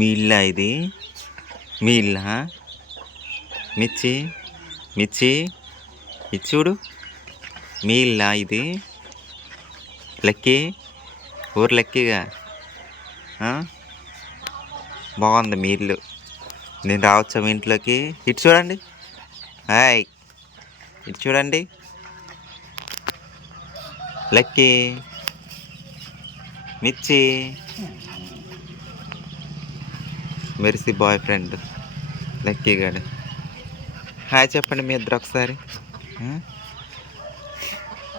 మీ ఇల్లా ఇది? మీ ఇల్లా? మిర్చి? మిర్చి? ఇది చూడు. మీ ఇల్లా ఇది? లక్కీ? ఊరు లక్కీగా? బాగుంది మీ ఇల్లు. నేను రావచ్చా మీ ఇంట్లోకి? ఇటు చూడండి. హాయ్. ఇటు చూడండి. లక్కీ? మిర్చి? మెర్సీ బాయ్ ఫ్రెండ్ లక్కీ గాడు. హాయ్ చెప్పండి మీ ఇద్దరు ఒకసారి.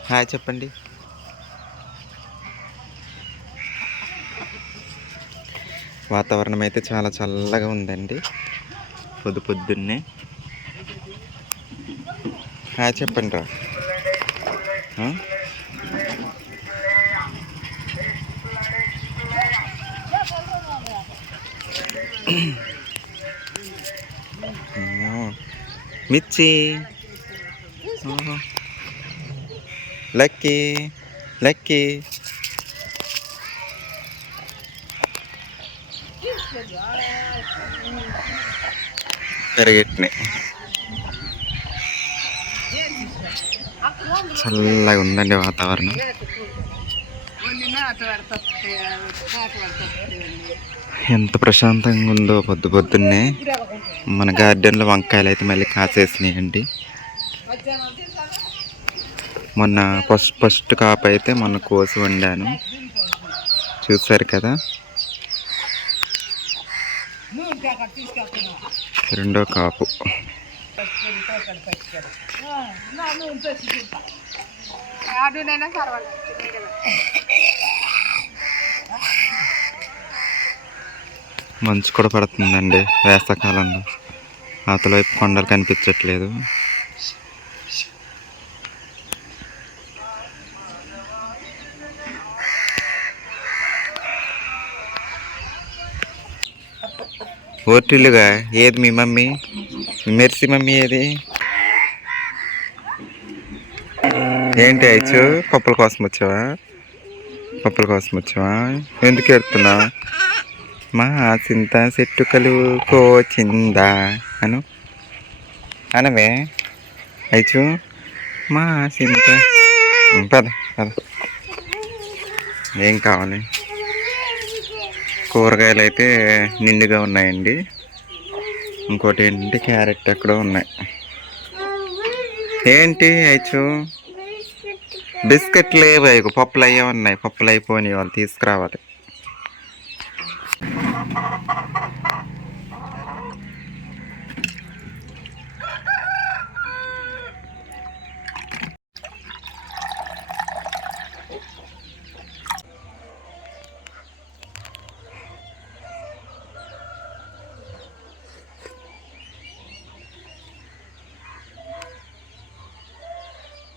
హాయ్ చెప్పండి. వాతావరణం అయితే చాలా చల్లగా ఉందండి. పొద్దు పొద్దున్నే. హాయ్ చెప్పండి రా. మిర్చి. లక్కీ. లక్కీ. పెరిగెట్టినాయి చల్లగా ఉందండి వాతావరణం. ఎంత ప్రశాంతంగా ఉందో పొద్దు పొద్దున్నే మన గార్డెన్లో వంకాయలు అయితే మళ్ళీ కాసేసినాయండి. మొన్న ఫస్ట్ ఫస్ట్ కాపు అయితే మొన్న కోసి వండాను. చూసారు కదా? రెండో కాపు. మంచు కూడా పడుతుందండి వేసవకాలంలో అవతల వైపు కొండలు కనిపించట్లేదు. ఓటిల్లుగా ఏది మీ మమ్మీ? మెర్సి మమ్మీ ఏది? ఏంటి అయిచు పప్పుల కోసం వచ్చావా పప్పుల కోసం వచ్చావా ఎందుకు ఎడుతున్నావు మా చింత చెట్టుకలు కోచిందా అను. అనవే. అయిచు మా చింత. పద పద. ఏం కావాలి? కూరగాయలు అయితే నిండుగా ఉన్నాయండి. ఇంకోటి ఏంటంటే క్యారెట్ ఎక్కడో ఉన్నాయి. ఏంటి అయిచు బిస్కెట్లు లేవు ఇక పప్పులు అయ్యే ఉన్నాయి. పప్పులు అయిపోయినాయి వాళ్ళు తీసుకురావాలి.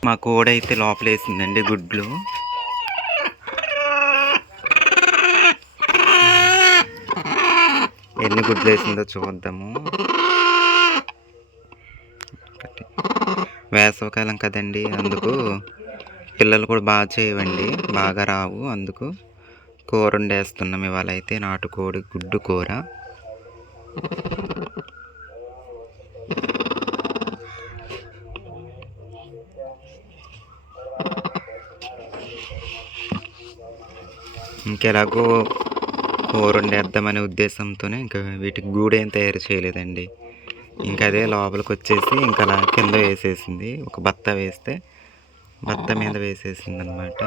మా కోడైతే లోపలేసిందండి గుడ్లు. ఎన్ని గుడ్లు వేసిందో చూద్దాము. వేసవకాలం కదండి అందుకు పిల్లలు కూడా బాగా చేయవండి బాగా రావు అందుకు కూర వండేస్తున్నాం ఇవాళ అయితే నాటుకోడి గుడ్డు కూర. ఇంకెలాగో కూర వేద్దామనే ఉద్దేశంతోనే ఇంకా వీటికి గూడేం తయారు చేయలేదండి. ఇంకా అదే లోపలికి వచ్చేసి ఇంకా అలా కింద వేసేసింది. ఒక బత్త వేస్తే బత్త మీద వేసేసింది అనమాట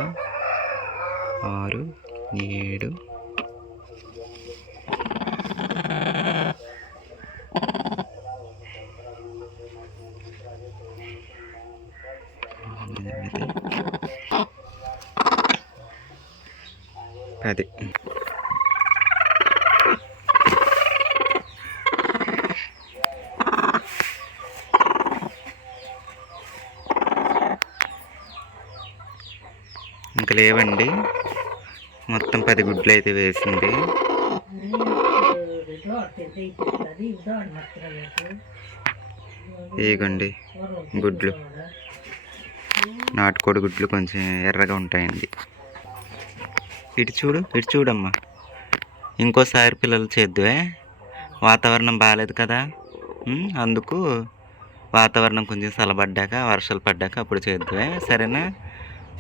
ఆరు ఏడు ఎనిమిది పది ఇంకా లేవండి. మొత్తం పది గుడ్లు అయితే వేసింది. ఇగోండి గుడ్లు. నాటుకోడి గుడ్లు కొంచెం ఎర్రగా ఉంటాయండి. ఇటు చూడు ఇటు చూడమ్మా. ఇంకోసారి పిల్లలు చేద్దువే వాతావరణం బాగాలేదు కదా? అందుకు వాతావరణం కొంచెం చల్లబడ్డాక వర్షాలు పడ్డాక అప్పుడు చేద్దువే సరేనా?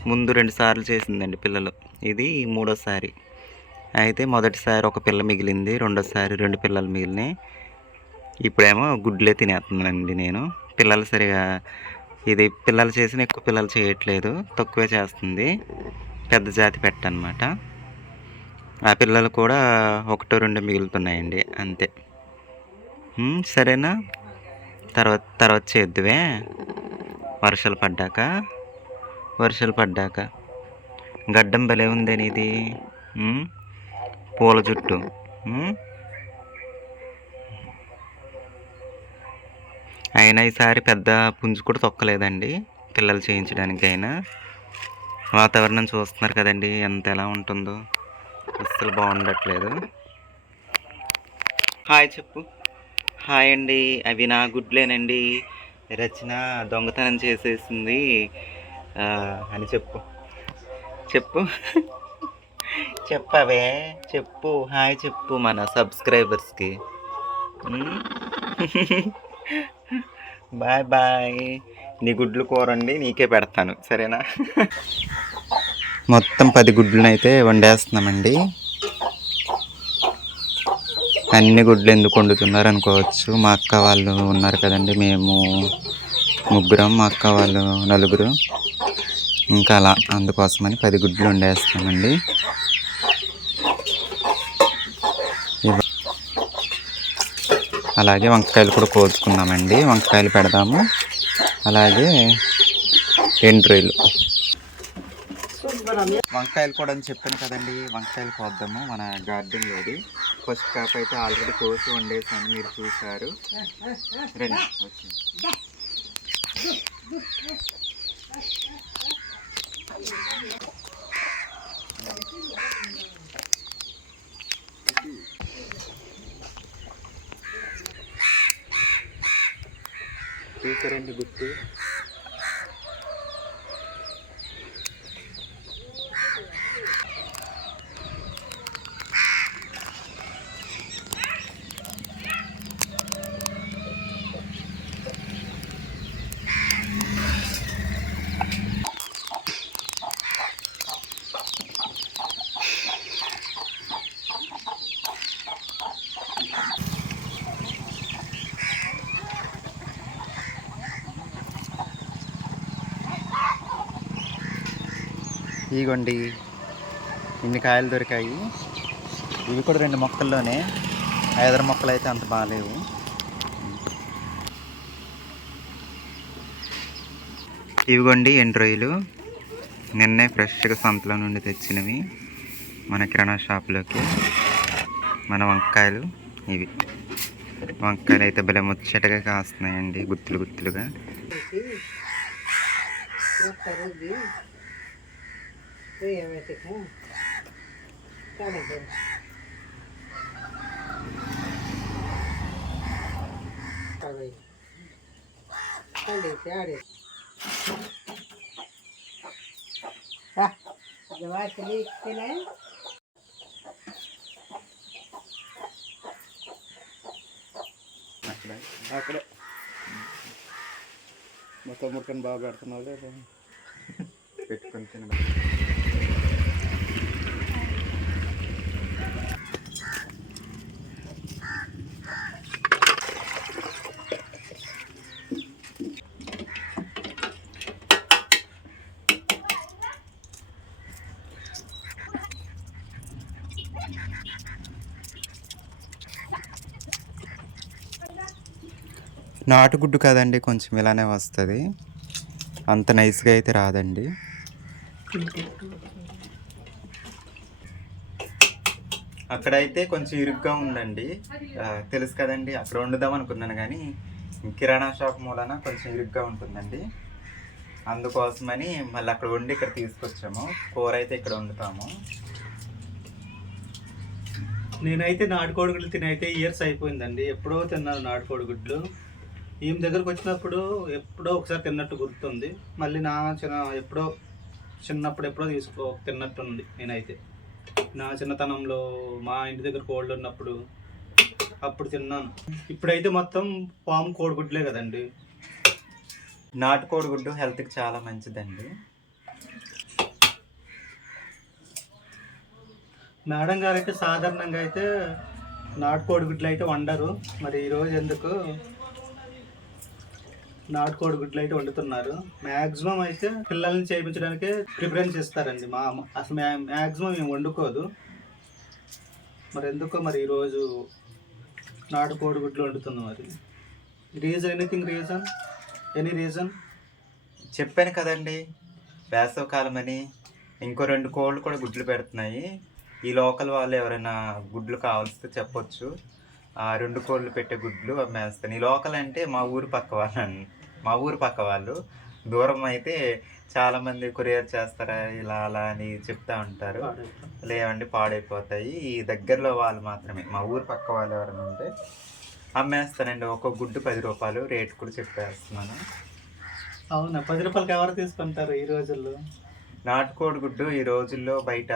ముందు రెండు సార్లు చేసిందండి పిల్లలు. ఇది మూడోసారి అయితే మొదటిసారి ఒక పిల్ల మిగిలింది రెండోసారి రెండు పిల్లలు మిగిలినాయి. ఇప్పుడేమో గుడ్లే తినేస్తున్నానండి నేను. పిల్లలు సరిగా ఇది పిల్లలు చేసిన ఎక్కువ పిల్లలు చేయట్లేదు తక్కువే చేస్తుంది. పెద్ద జాతి పెట్టనమాట ఆ పిల్లలు కూడా ఒకటో రెండు మిగులుతున్నాయండి అంతే. సరేనా? తర్వాత తర్వాత చేద్దువే. వర్షాలు పడ్డాక. వర్షాలు పడ్డాక. గడ్డం భలే ఉందని ఇది పూల చుట్టూ అయినా ఈసారి పెద్ద పుంజు కూడా తొక్కలేదండి. పిల్లలు చేయించడానికైనా. వాతావరణం చూస్తున్నారు కదండి ఎంత ఎలా ఉంటుందో. అస్సలు బాగుండట్లేదు. హాయ్ చెప్పు. హాయ్ అండి అవి నా గుడ్లేనండి. రచన దొంగతనం చేసేసింది. అని చెప్పు. చెప్పు. చెప్పవే. చెప్పు. హాయ్ చెప్పు మన సబ్స్క్రైబర్స్కి. Bye bye. నీ గుడ్లు కూరండి నీకే పెడతాను. సరేనా? మొత్తం పది గుడ్లను అయితే వండేస్తున్నామండి. అన్ని గుడ్లు ఎందుకు వండుతున్నారు అనుకోవచ్చు. మా అక్క వాళ్ళు ఉన్నారు కదండి మేము ముగ్గురం మా అక్క వాళ్ళు నలుగురు. ఇంకా అలా అందుకోసమని పది గుడ్లు వండేస్తామండి. అలాగే వంకాయలు కూడా కోసుకున్నామండి వంకాయలు పెడదాము. అలాగే ఎండ్రీలు వంకాయలు కూడా అని చెప్పాను కదండి. వంకాయలు కోద్దాము మన గార్డెన్లోది. ఫస్ట్ కాప్ అయితే ఆల్రెడీ కోసి వండేసాను మీరు చూసారు రండి వచ్చి చూసారండి గుర్తు ఇదిగోండి ఇన్ని కాయలు దొరికాయి. ఇవి కూడా రెండు మొక్కల్లోనే. ఐదరు మొక్కలు అయితే అంత బాగాలేవు. ఇవిగోండి ఎండు రొయ్యలు. నిన్నే ఫ్రెష్గా సంతలో నుండి తెచ్చినవి మన కిరాణా షాప్లోకి. మన వంకాయలు ఇవి. వంకాయలు అయితే భలే ముచ్చటగా కాస్తున్నాయండి గుత్తులు గుత్తులుగా. అక్కడే మా తమ్ముడు కన్నా బాగా పెడుతున్నావు పెట్టుకొని తినడం నాటుగుడ్డు కదండి కొంచెం ఇలానే వస్తుంది. అంత నైస్గా అయితే రాదండి. అక్కడైతే కొంచెం ఇరుగ్గా ఉందండి. తెలుసు కదండి అక్కడ వండుదాం అనుకున్నాను కానీ కిరాణా షాప్ మూలన కొంచెం ఇరుగ్గా ఉంటుందండి. అందుకోసమని మళ్ళీ అక్కడ వండి ఇక్కడ తీసుకొచ్చాము. కూర అయితే ఇక్కడ వండుతాము. నేనైతే నాటుకోడిగుడ్లు తినైతే ఇయర్స్ అయిపోయిందండి. ఎప్పుడో తిన్నాను నాటుకోడిగుడ్లు. ఈమె దగ్గరకు వచ్చినప్పుడు ఎప్పుడో ఒకసారి తిన్నట్టు గుర్తుంది. మళ్ళీ నా చిన్న ఎప్పుడో చిన్నప్పుడు ఎప్పుడో తీసుకో తిన్నట్టుంది నేనైతే. నా చిన్నతనంలో మా ఇంటి దగ్గర కోళ్ళు ఉన్నప్పుడు అప్పుడు తిన్నాను. ఇప్పుడైతే మొత్తం పాము కోడిగుడ్లే కదండి. నాటుకోడి గుడ్డు హెల్త్కి చాలా మంచిదండి. మేడం గారు అయితే సాధారణంగా అయితే నాటుకోడి గుడ్లు అయితే వండరు. మరి ఈరోజు ఎందుకు నాటుకోడి గుడ్లు అయితే వండుతున్నారు. మ్యాక్సిమం అయితే పిల్లల్ని చేయించడానికే ప్రిఫరెన్స్ ఇస్తారండి మా అసలు మ్యాక్సిమం మేము వండుకోదు. మరి ఎందుకో మరి ఈరోజు నాటుకోడి గుడ్లు వండుతుంది మరి. Reason anything reason? Any reason? చెప్పాను కదండి. వేసవకాలం అని ఇంకో రెండు కోళ్ళు కూడా గుడ్లు పెడుతున్నాయి. ఈ లోకల్ వాళ్ళు ఎవరైనా గుడ్లు కావాల్సి చెప్పొచ్చు. ఆ రెండు కోళ్ళు పెట్టే గుడ్లు అమ్మేస్తాను ఈ లోకల్ అంటే మా ఊరు పక్క వాళ్ళని మా ఊరు పక్క వాళ్ళు. దూరం అయితే చాలామంది కొరియర్ చేస్తారా ఇలా అలా అని చెప్తా ఉంటారు. లేవండి పాడైపోతాయి. ఈ దగ్గరలో వాళ్ళు మాత్రమే మా ఊరు పక్క వాళ్ళు ఎవరైనా ఉంటే అమ్మేస్తానండి. ఒక్కొక్క గుడ్డు పది రూపాయలు రేట్ కూడా చెప్పేస్తున్నాను. అవునా? పది రూపాయలకి ఎవరు తీసుకుంటారు ఈ రోజుల్లో? నాటుకోడి గుడ్డు ఈ రోజుల్లో బయట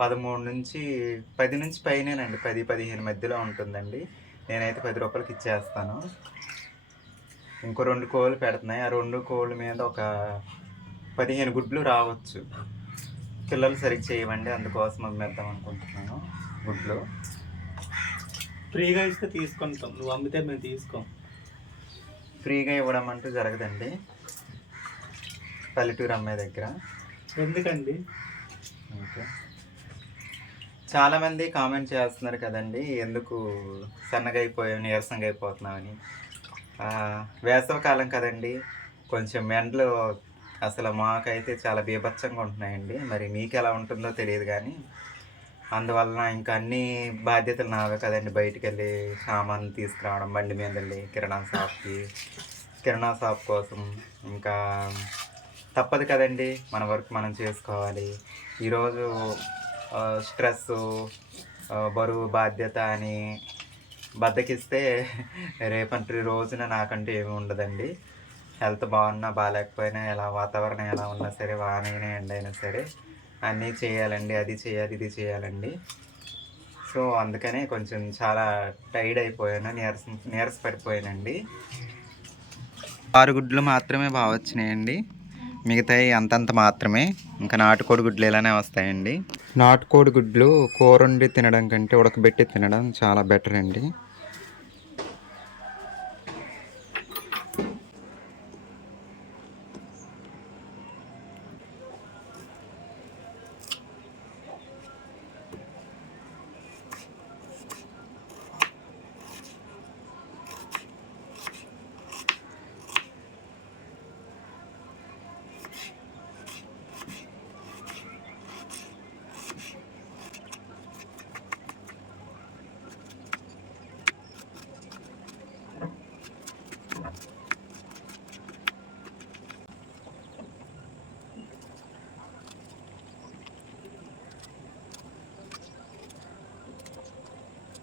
పదమూడు నుంచి పది నుంచి పైనేనండి. పది పదిహేను మధ్యలో ఉంటుందండి. నేనైతే పది రూపాయలకి ఇచ్చేస్తాను. ఇంకో రెండు కోళ్ళు పెడుతున్నాయి. ఆ రెండు కోళ్ళ మీద ఒక పదిహేను గుడ్లు రావచ్చు. పిల్లలు సరిగ్గా చేయమండి. అందుకోసం అమ్మేద్దాం అనుకుంటున్నాను గుడ్లు. ఫ్రీగా ఇస్తే తీసుకుంటాం. నువ్వు అమ్మితే మేము తీసుకోం. ఫ్రీగా ఇవ్వడం అంటూ జరగదండి. పల్లెటూరు అమ్మాయి దగ్గర. ఎందుకండి? ఓకే. చాలామంది కామెంట్ చేస్తున్నారు కదండి. ఎందుకు సన్నగా అయిపోయావు నీరసంగా అయిపోతున్నామని ఆ, వేసవికాలం కదండి. కొంచెం ఎండలు అసలు మాకైతే చాలా బీభత్సంగా ఉంటున్నాయండి. మరి మీకు ఎలా ఉంటుందో తెలియదు కానీ అందువలన ఇంకా అన్ని బాధ్యతలు నావే కదండి. బయటికి వెళ్ళి సామాన్లు తీసుకురావడం బండి మీద వెళ్ళి కిరాణా షాప్కి కిరాణా షాప్ కోసం ఇంకా తప్పదు కదండి. మన వర్క్ మనం చేసుకోవాలి. ఈరోజు స్ట్రెస్ బరువు బాధ్యత అని బద్దకిస్తే రేపటి రోజున నాకంటూ ఏమి ఉండదండి. హెల్త్ బాగున్నా బాగాలేకపోయినా ఎలా వాతావరణం ఎలా ఉన్నా సరే వానైనా ఎండైనా సరే అన్నీ చేయాలండి. అది చేయాలి ఇది చేయాలండి. సో అందుకనే కొంచెం చాలా టైర్డ్ అయిపోయాను. నీరసం నీరస పడిపోయానండి. ఆరు గుడ్లు మాత్రమే బాగా వచ్చినాయండి. మిగతాయి అంతంత మాత్రమే. ఇంకా నాటుకోడి గుడ్లు ఇలానే వస్తాయండి. నాటుకోడి గుడ్లు కూర వండి తినడం కంటే ఉడకబెట్టి తినడం చాలా బెటర్ అండి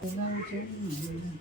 이날 좀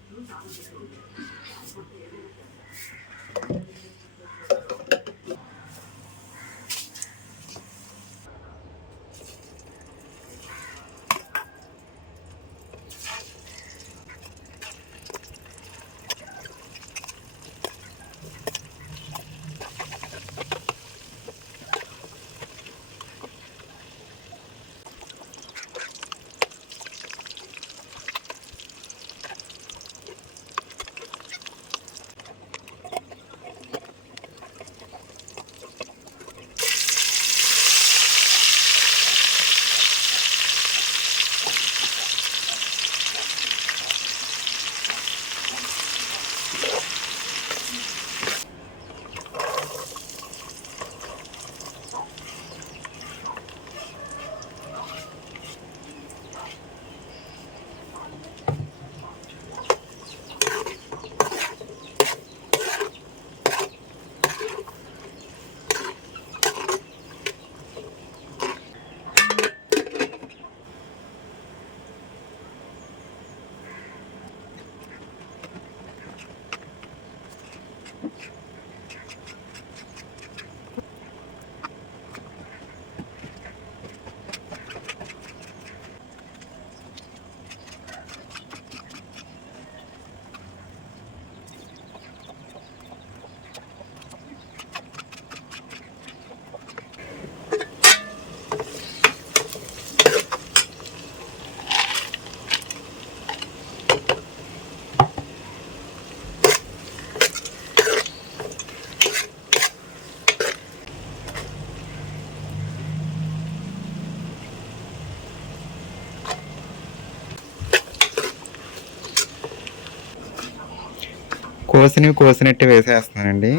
కోసినవి కోసినట్టు వేసేస్తున్నానండి.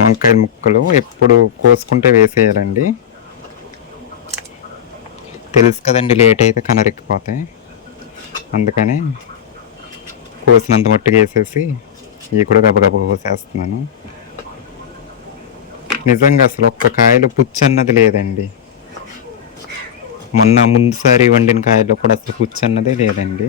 వంకాయ ముక్కలు ఎప్పుడు కోసుకుంటే వేసేయాలండి. తెలుసు కదండి లేట్ అయితే కనరెక్కిపోతాయి అందుకని కోసినంత మట్టుగా వేసేసి ఇవి కూడా గబగబ కోసేస్తున్నాను. నిజంగా అసలు ఒక్క కాయలు పుచ్చు అన్నది లేదండి. మొన్న ముందుసారి వండిన కాయల్లో కూడా అసలు పుచ్చు అన్నదే లేదండి.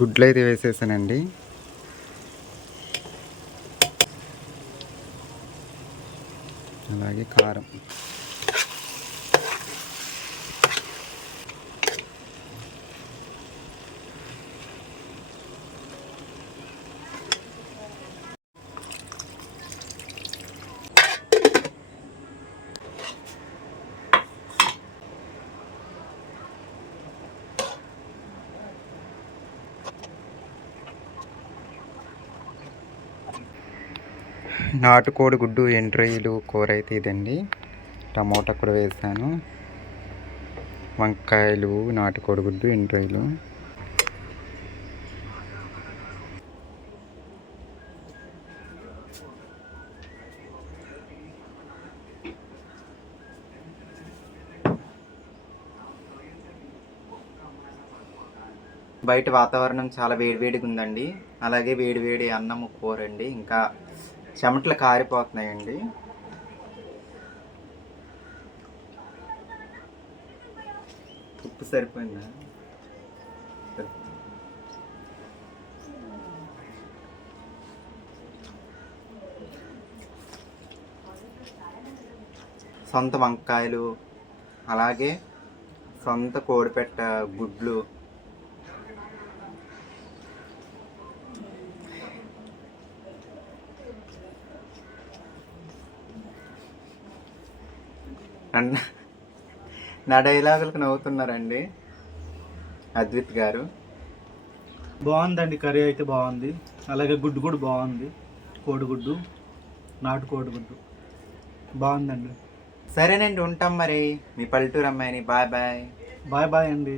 గుడ్లు అయితే వేసేసానండి. అలాగే కారం. నాటుకోడి గుడ్డు ఎండ్రయ్యలు కూర అయితే ఇదండి. టమోటా కూడా వేసాను. వంకాయలు నాటుకోడి గుడ్డు ఎండ్రయ్యలు. బయట వాతావరణం చాలా వేడివేడిగా ఉందండి. అలాగే వేడివేడి అన్నము కూర అండి ఇంకా చెమటలు కారిపోతున్నాయండి. ఉప్పు సరిపోయిందా? సొంత వంకాయలు అలాగే సొంత కోడిపెట్ట గుడ్లు అన్న నా డైలాగులకు నవ్వుతున్నారండి అద్విత్ గారు. బాగుందండి కర్రీ అయితే బాగుంది. అలాగే గుడ్డు కూడా బాగుంది. కోడిగుడ్డు నాటు కోడిగుడ్డు. బాగుందండి. సరేనండి ఉంటాం మరి. మీ పల్లెటూరు అమ్మాయిని. Bye bye. బాయ్ బాయ్ అండి.